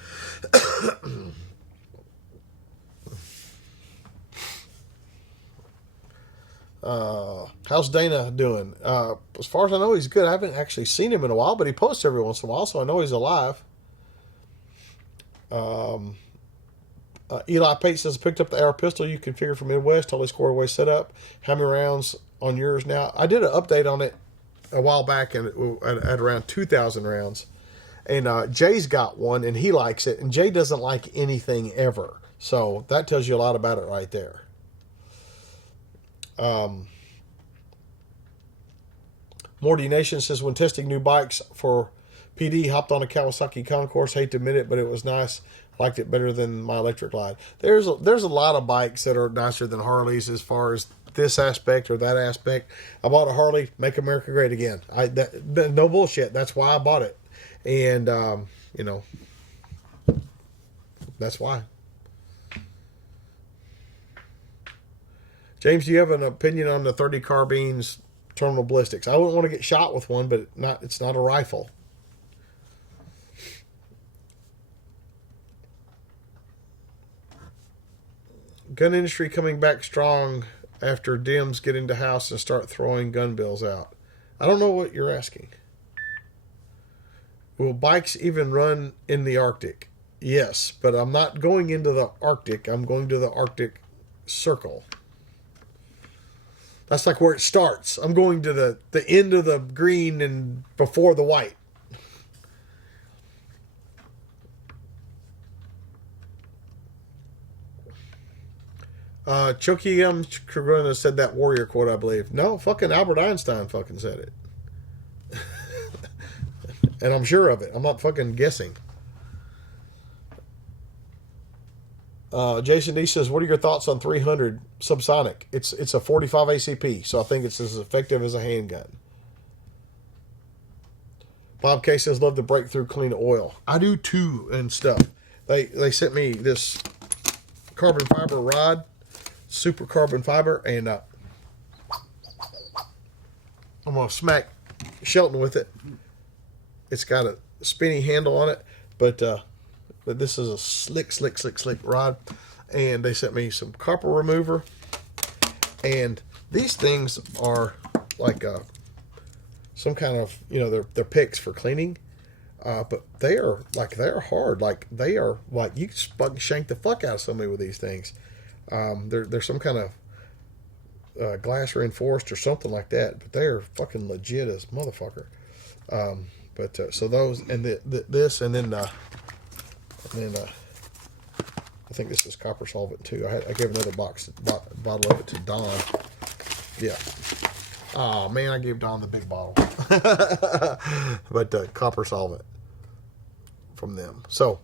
How's Dana doing? As far as I know, he's good. I haven't actually seen him in a while, but he posts every once in a while, so I know he's alive. Eli Pate says, picked up the AR pistol you configured for Midwest, totally squared away setup. How many rounds on yours now? I did an update on it a while back, and at around 2,000 rounds. And Jay's got one, and he likes it, and Jay doesn't like anything ever. So that tells you a lot about it right there. Morty Nation says, when testing new bikes for PD, hopped on a Kawasaki Concourse. Hate to admit it, but it was nice. Liked it better than my electric glide. There's a lot of bikes that are nicer than Harleys as far as this aspect or that aspect. I bought a Harley, make America great again. No bullshit. That's why I bought it. And, that's why. James, do you have an opinion on the 30 carbines terminal ballistics? I wouldn't want to get shot with one, but it's not a rifle. Gun industry coming back strong after Dems get into house and start throwing gun bills out. I don't know what you're asking. Will bikes even run in the Arctic? Yes, but I'm not going into the Arctic. I'm going to the Arctic Circle. That's like where it starts. I'm going to the end of the green and before the white. Chucky Kruguna said that warrior quote, I believe. No, fucking Albert Einstein fucking said it. And I'm sure of it. I'm not fucking guessing. Jason D says, what are your thoughts on 300 subsonic? It's a 45 ACP, so I think it's as effective as a handgun. Bob K says, love the breakthrough clean oil. I do too and stuff. They sent me this carbon fiber rod, super carbon fiber, and I'm going to smack Shelton with it. It's got a spinny handle on it, but this is a slick rod. And they sent me some copper remover. And these things are like some kind of, they're picks for cleaning. But they're hard. Like they are like, you can shank the fuck out of somebody with these things. They're some kind of glass reinforced or something like that. But they are fucking legit as motherfucker. So those and this and then I think this is copper solvent too. I gave another bottle of it to Don. Yeah. Oh man, I gave Don the big bottle. But copper solvent from them. So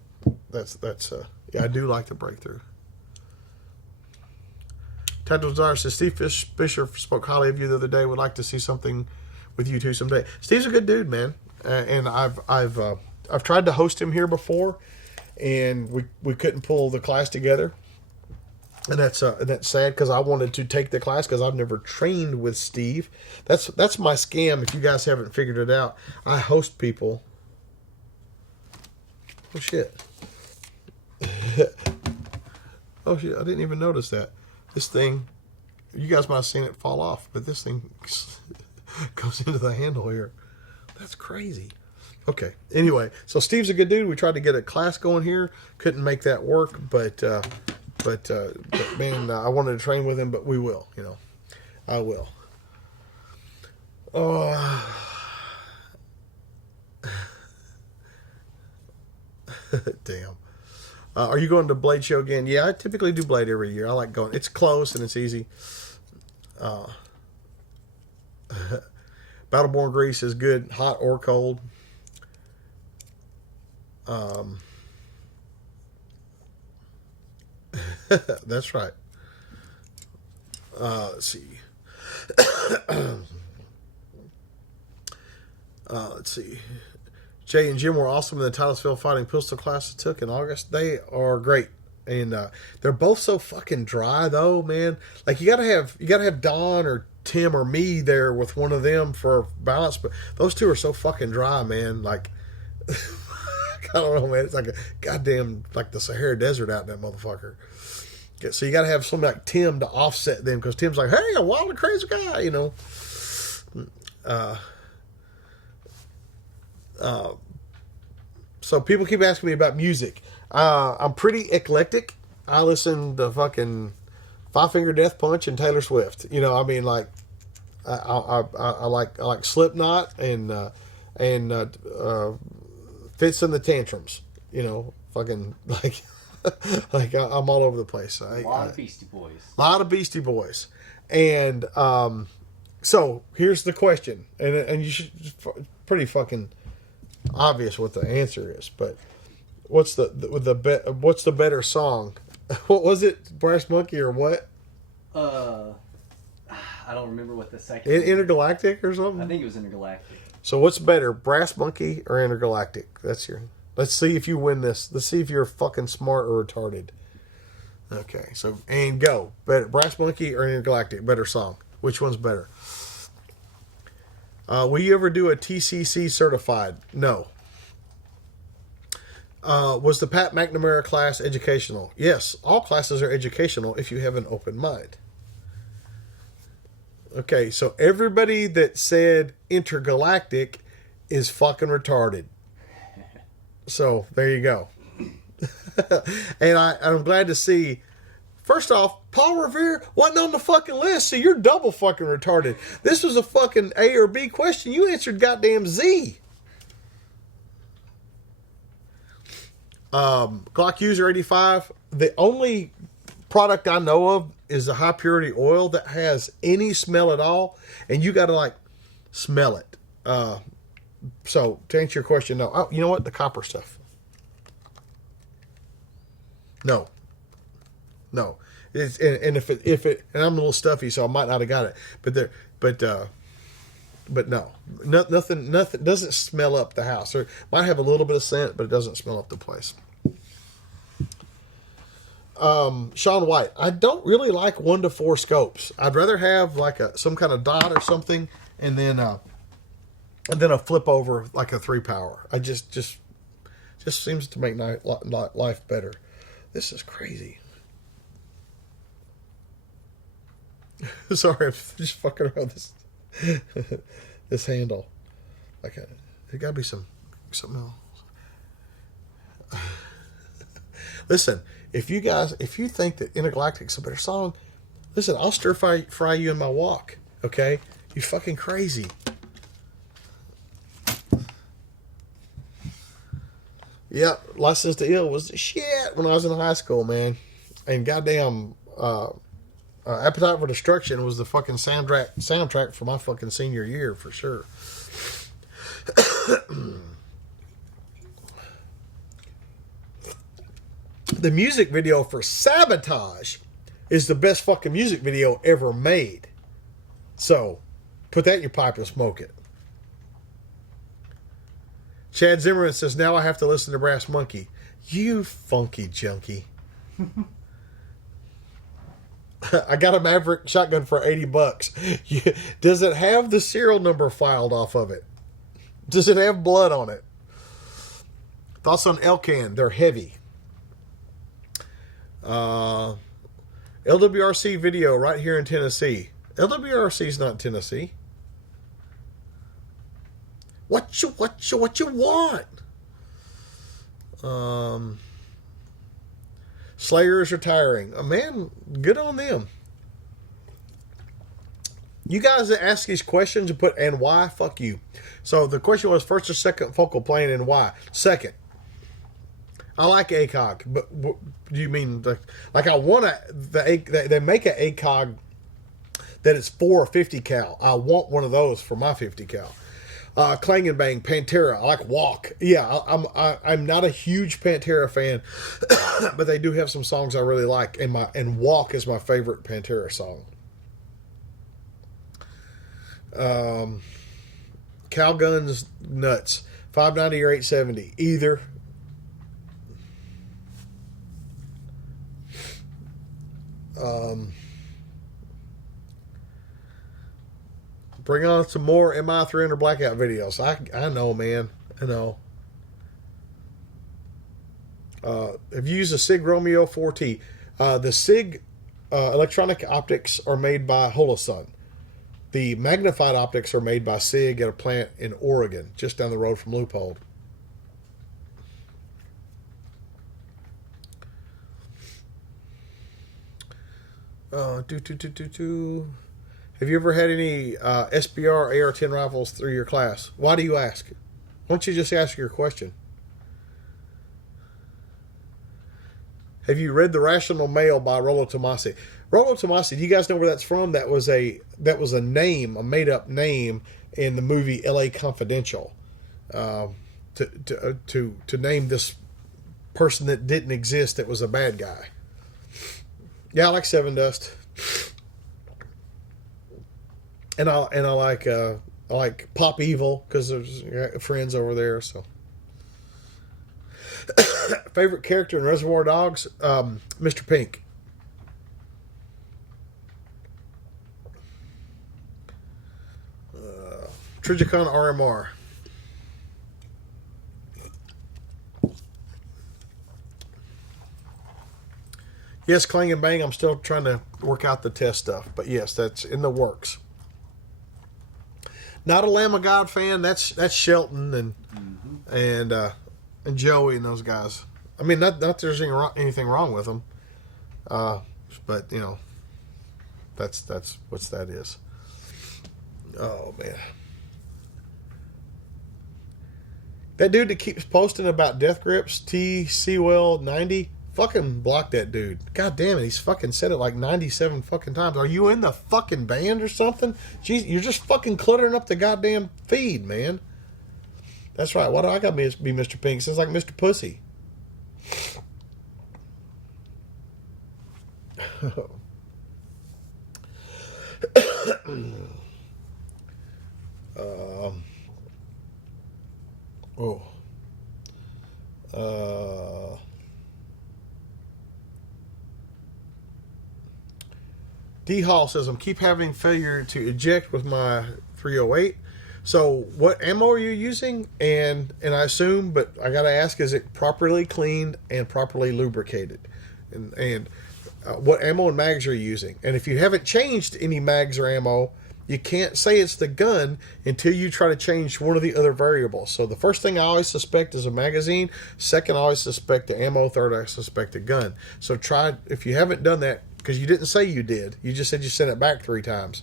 that's yeah, I do like the breakthrough. Tactical Desire says Steve Fisher spoke highly of you the other day. Would like to see something with you two someday. Steve's a good dude, man. And I've tried to host him here before, and we couldn't pull the class together, and that's sad because I wanted to take the class because I've never trained with Steve. That's my scam. If you guys haven't figured it out, I host people. Oh shit! Oh shit! I didn't even notice that. This thing, you guys might have seen it fall off, but this thing goes into the handle here. That's crazy. Okay. Anyway, so Steve's a good dude. We tried to get a class going here. Couldn't make that work, but man, I wanted to train with him, but we will, I will. Oh, damn. Are you going to Blade Show again? Yeah, I typically do Blade every year. I like going. It's close and it's easy. Battleborn Grease is good, hot or cold. That's right. Let's see. Let's see. Jay and Jim were awesome in the Titusville fighting pistol class I took in August. They are great. And they're both so fucking dry though, man. Like you gotta have Don or Tim or me there with one of them for balance, but those two are so fucking dry, man. Like I don't know, man. It's like a goddamn, like the Sahara Desert out in that motherfucker. So you got to have somebody like Tim to offset them, because Tim's like, hey, a wild and crazy guy, you know. So people keep asking me about music. I'm pretty eclectic. I listen to fucking Five Finger Death Punch and Taylor Swift. You know, I mean, like, I like Slipknot and Fits in the Tantrums. You know, fucking like like I'm all over the place. A lot of Beastie Boys. A lot of Beastie Boys, and so here's the question, and you should pretty fucking obvious what the answer is, but what's the better song? What was it? Brass Monkey or what? I don't remember what the second. Intergalactic or something. I think it was Intergalactic. So what's better, Brass Monkey or Intergalactic? That's your. Let's see if you win this. Let's see if you're fucking smart or retarded. Okay, so and go. Better Brass Monkey or Intergalactic? Better song. Which one's better? Will you ever do a TCC certified? No. Was the Pat McNamara class educational? Yes, all classes are educational if you have an open mind. Okay, so everybody that said intergalactic is fucking retarded. So there you go. And I'm glad to see. First off, Paul Revere wasn't on the fucking list, so you're double fucking retarded. This was a fucking A or B question. You answered goddamn Z. Glock User 85. The only product I know of is a high purity oil that has any smell at all, and you got to like smell it. So to answer your question, no. Oh, you know what? The copper stuff. No. It's, and if it, and I'm a little stuffy, so I might not have got it. But no, nothing doesn't smell up the house. Or might have a little bit of scent, but it doesn't smell up the place. Sean White, I don't really like 1 to 4 scopes. I'd rather have like some kind of dot or something, and then a flip over like a 3 power. I just seems to make life better. This is crazy. Sorry, I'm just fucking around this this handle. Like it gotta be something else. Listen, if you think that Intergalactic's a better song, listen, I'll stir fry you in my walk. Okay, you fucking crazy. Yep, License to Ill was the shit when I was in high school, man. And goddamn, Appetite for Destruction was the fucking soundtrack for my fucking senior year, for sure. The music video for Sabotage is the best fucking music video ever made. So, put that in your pipe and smoke it. Chad Zimmerman says, now I have to listen to Brass Monkey. You funky junkie. I got a Maverick shotgun for $80. Does it have the serial number filed off of it? Does it have blood on it? Thoughts on Elcan? They're heavy. LWRC video right here in Tennessee. LWRC is not Tennessee. What you want? Slayer is retiring. Man, good on them. You guys that ask these questions and put and why, fuck you. So the question was first or second focal plane and why. Second. I like ACOG, but what do you mean like I want they make an ACOG that is 4 or 50 cal. I want one of those for my 50 cal. Clang and Bang, Pantera. I like Walk. Yeah, I'm not a huge Pantera fan, but they do have some songs I really like, and Walk is my favorite Pantera song. Calgun's nuts. 590 or 870, either. Bring on some more MI300 blackout videos. I know, man. I know. Have you used a SIG Romeo 4T? The SIG electronic optics are made by Holosun. The magnified optics are made by SIG at a plant in Oregon, just down the road from Loophole. Have you ever had any SBR AR-10 rifles through your class? Why do you ask? Why don't you just ask your question? Have you read The Rational Male by Rollo Tomasi? Rollo Tomasi, do you guys know where that's from? That was a name, a made up name in the movie L.A. Confidential, to name this person that didn't exist that was a bad guy. Yeah, I like Seven Dust, and I like Pop Evil because there's friends over there. So, favorite character in Reservoir Dogs, Mr. Pink. Trijicon RMR. Yes, Clang and Bang, I'm still trying to work out the test stuff. But yes, that's in the works. Not a Lamb of God fan. That's Shelton and Joey and those guys. I mean, not there's anything wrong with them. But, you know, that's what that is. Oh, man. That dude that keeps posting about death grips, T. Sewell 90, fucking block that dude. God damn it, he's fucking said it like 97 fucking times. Are you in the fucking band or something? Jeez, you're just fucking cluttering up the goddamn feed, man. That's right. Why do I got to be Mr. Pink? Sounds like Mr. Pussy. D Hall says, I'm keep having failure to eject with my 308. So what ammo are you using? And I assume, but I gotta ask, is it properly cleaned and properly lubricated? And what ammo and mags are you using? And if you haven't changed any mags or ammo, you can't say it's the gun until you try to change one of the other variables. So the first thing I always suspect is a magazine. Second, I always suspect the ammo. Third, I suspect a gun. So try, if you haven't done that, because you didn't say you did. You just said you sent it back 3 times.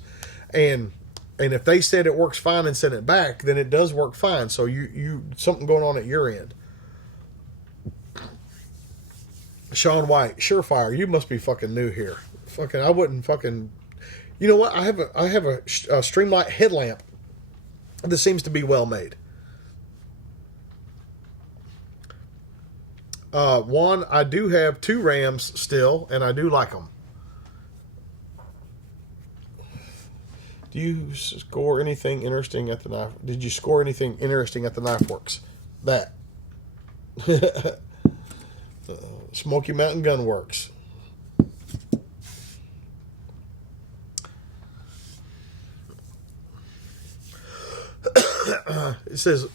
And if they said it works fine and sent it back, then it does work fine. So you something going on at your end. Sean White, Surefire, you must be fucking new here. Fucking, I wouldn't fucking. You know what? I have a Streamlight headlamp that seems to be well made. One, I do have 2 Rams still, and I do like them. Do you score anything interesting at the knife? Did you score anything interesting at the Knife Works? That. Smoky Mountain Gun Works. It says,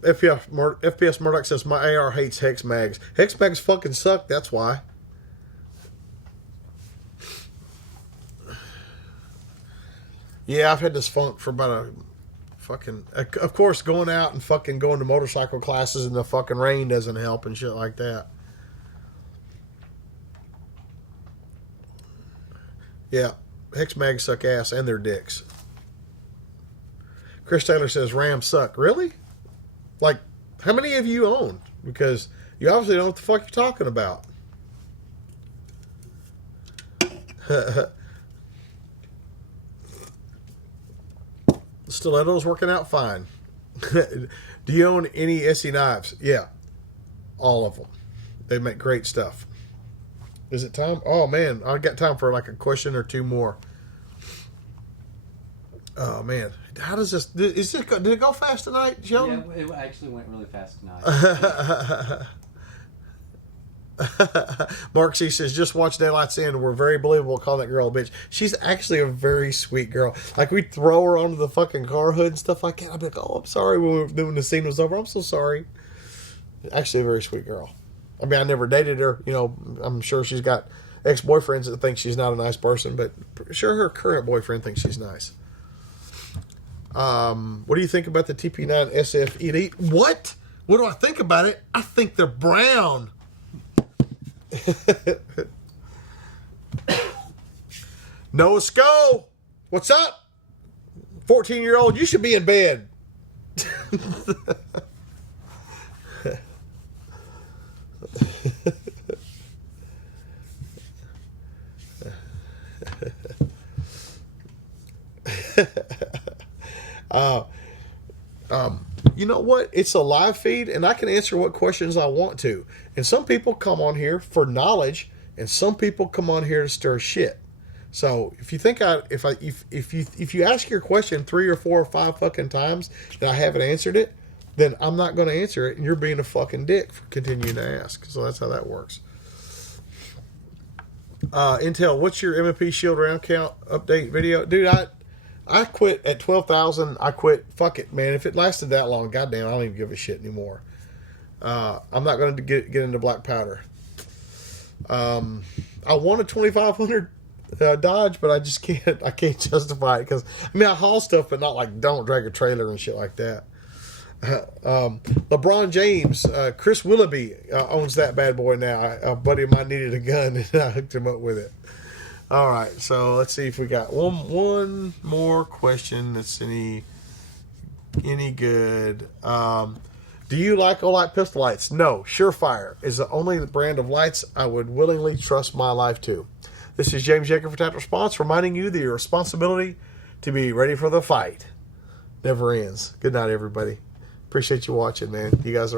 FPS Murdoch says, my AR hates Hex Mags. Hex Mags fucking suck, that's why. Yeah, I've had this funk for about a fucking... Of course, going out and fucking going to motorcycle classes in the fucking rain doesn't help and shit like that. Yeah, Hex Mags suck ass and they're dicks. Chris Taylor says, Rams suck. Really? Like, how many of you own? Because you obviously don't know what the fuck you're talking about. Stiletto's working out fine. Do you own any Essie knives? Yeah. All of them. They make great stuff. Is it time? Oh, man. I got time for like a question or 2 more. Oh, man. How does this... Did it go fast tonight, Sheldon? Yeah, it actually went really fast tonight. Mark C says, just watch Daylight's End. We're very believable. Call that girl a bitch. She's actually a very sweet girl. Like, we'd throw her onto the fucking car hood and stuff like that. I'd be like, oh, I'm sorry when the scene was over. I'm so sorry. Actually a very sweet girl. I mean, I never dated her. You know, I'm sure she's got ex-boyfriends that think she's not a nice person, but sure her current boyfriend thinks she's nice. What do you think about the TP9 SF Elite? What? What do I think about it? I think they're brown. Noah Skull, what's up? 14-year-old, you should be in bed. You know what? It's a live feed, and I can answer what questions I want to. And some people come on here for knowledge, and some people come on here to stir shit. So if you think if you ask your question 3 or 4 or 5 fucking times and I haven't answered it, then I'm not going to answer it, and you're being a fucking dick for continuing to ask. So that's how that works. Intel, what's your MP Shield round count update video, dude? I quit at 12,000. I quit. Fuck it, man. If it lasted that long, goddamn, I don't even give a shit anymore. I'm not going to get into black powder. I want a 2,500 Dodge, but I just can't. I can't justify it because I mean I haul stuff, but not like don't drag a trailer and shit like that. LeBron James, Chris Willoughby owns that bad boy now. A buddy of mine needed a gun, and I hooked him up with it. All right, so let's see if we got one more question that's any good. Do you like Olight pistol lights? No. Surefire is the only brand of lights I would willingly trust my life to. This is James Yeager for Tap Response, reminding you that your responsibility to be ready for the fight never ends. Good night, everybody. Appreciate you watching, man. You guys are